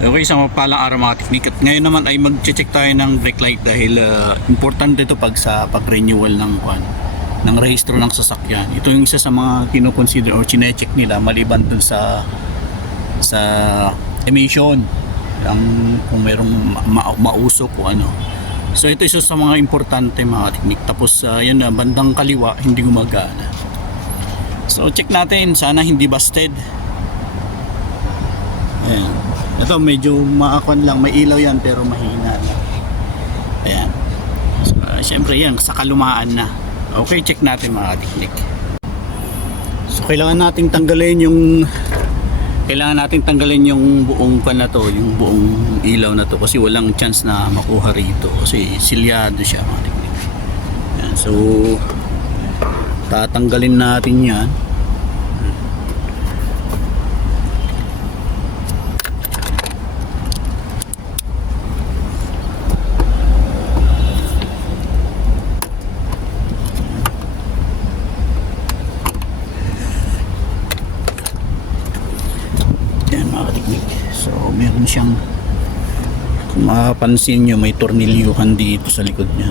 Okay, sa mapalang araw mga teknik. At ngayon naman ay mag-check tayo ng brake light dahil importante ito pag-renewal ng rehistro ng sasakyan. Ito yung isa sa mga kino-consider or chine-check nila maliban dun sa emission, kung merong mausok o ano. So ito isa sa mga importante mga teknik. Tapos yan na, bandang kaliwa hindi gumagana. So check natin, sana hindi busted. Ayan. Ito medyo maakon lang, may ilaw yan pero mahina na. Ayan. So, syempre yan, sa kalumaan na. Okay, check natin mga teknik. So kailangan nating tanggalin yung buong pan na to, yung buong ilaw na to kasi walang chance na makuha rito kasi silyado siya mga teknik. Ayan. So tatanggalin natin yan. So meron siyang, kung mapapansin nyo, may tornilyuhan dito sa likod niya.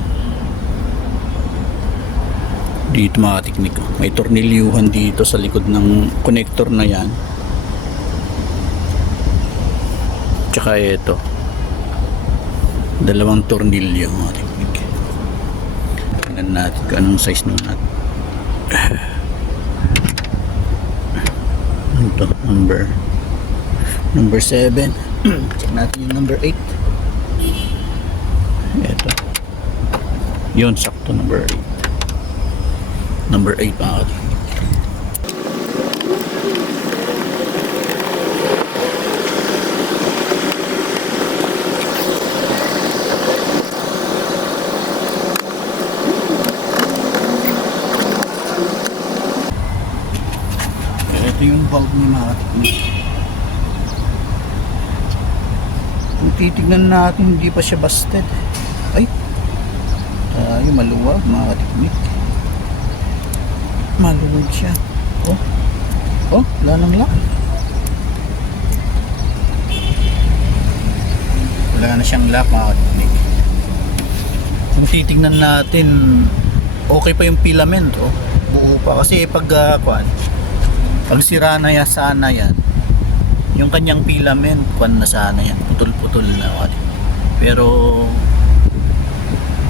Dito mga teknik, may tornilyuhan dito sa likod ng connector na yan. Tsaka ito, dalawang tornilyo mga teknik. Tingnan natin kung anong size ng nut. Ito, number 7. Check natin yung number 8. Ito yun, sakto number 8 mga teknik. Ito yung bulb ni mga teknik. Kung titignan natin, hindi pa siya busted. Ay, tayo maluwag mga teknik. Maluwag siya. Oh, wala nang lock. Wala na siyang lock mga teknik. Kung titignan natin, okay pa yung filament. Buo pa kasi pag sira na yan, sana yan, yung kanyang filament na sana yan, putol-putol na. Pero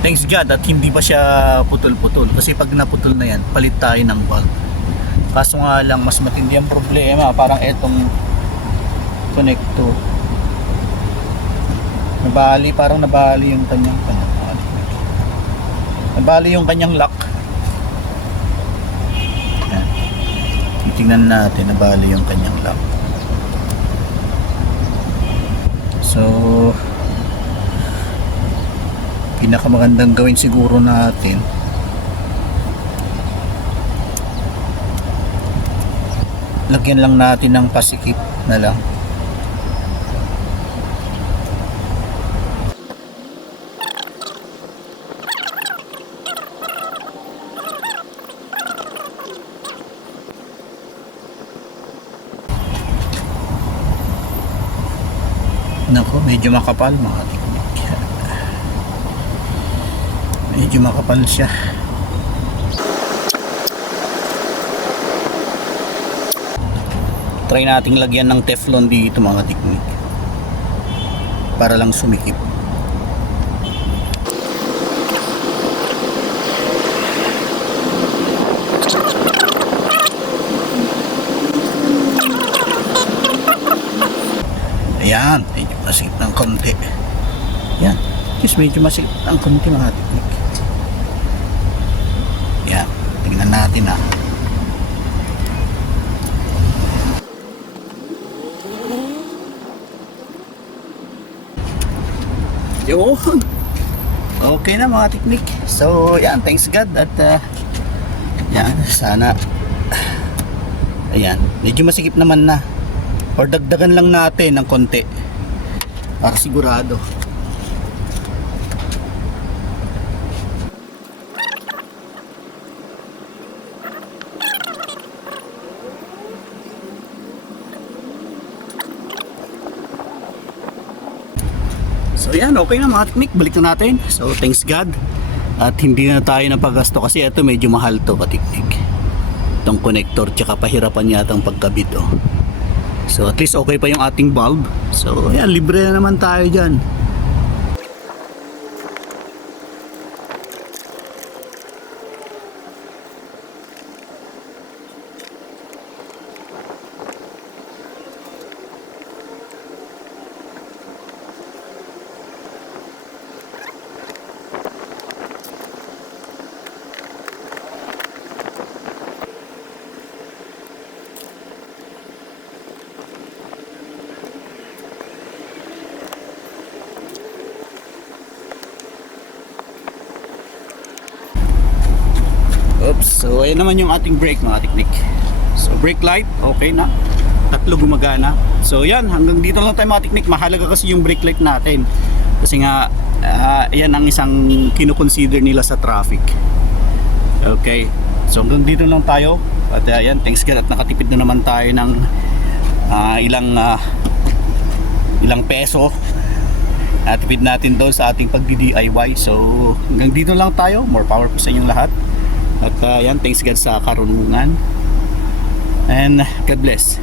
thanks God at hindi pa siya putol-putol kasi pag naputol na yan, palit tayo ng bulb. Kaso nga lang, mas matindi ang problema, parang etong connector parang nabali yung kanyang lock. Yan. Titingnan natin, nabali yung kanyang lock. So pinakamagandang gawin siguro natin, lagyan lang natin ng pasikip na lang. Nako, medyo makapal mga teknik. Medyo makapal siya. Try nating lagyan ng Teflon dito mga teknik para lang sumikip. Ayan, medyo masikip ng konti. Yan, just medyo masikip ng konti mga teknik. Yan, tingnan natin Yun. Okay na mga teknik. So yan, thanks God at yan, sana ayan, medyo masikip naman na. Or dagdagan lang natin ng konti para sigurado. So yan, okay na mga teknik, balik na natin. So thanks God. At hindi na tayo napagasto kasi ito medyo mahal to katiknik. Itong connector tsaka pahirapan yata ang pagkabit oh. So at least okay pa yung ating bulb. So yan, libre na naman tayo dyan. Oops, so ayan naman yung ating brake mga teknik. So brake light, okay na. Tatlo gumagana. So yan, hanggang dito lang tayo mga teknik. Mahalaga kasi yung brake light natin. Kasi nga, yan ang isang kinukonsider nila sa traffic. Okay, so hanggang dito lang tayo. At yan, thanks God at nakatipid na naman tayo ng ilang peso. Natipid natin doon sa ating pagdi-DIY. So hanggang dito lang tayo. More power po sa inyong lahat. At yan, thanks God sa karunungan. And God bless.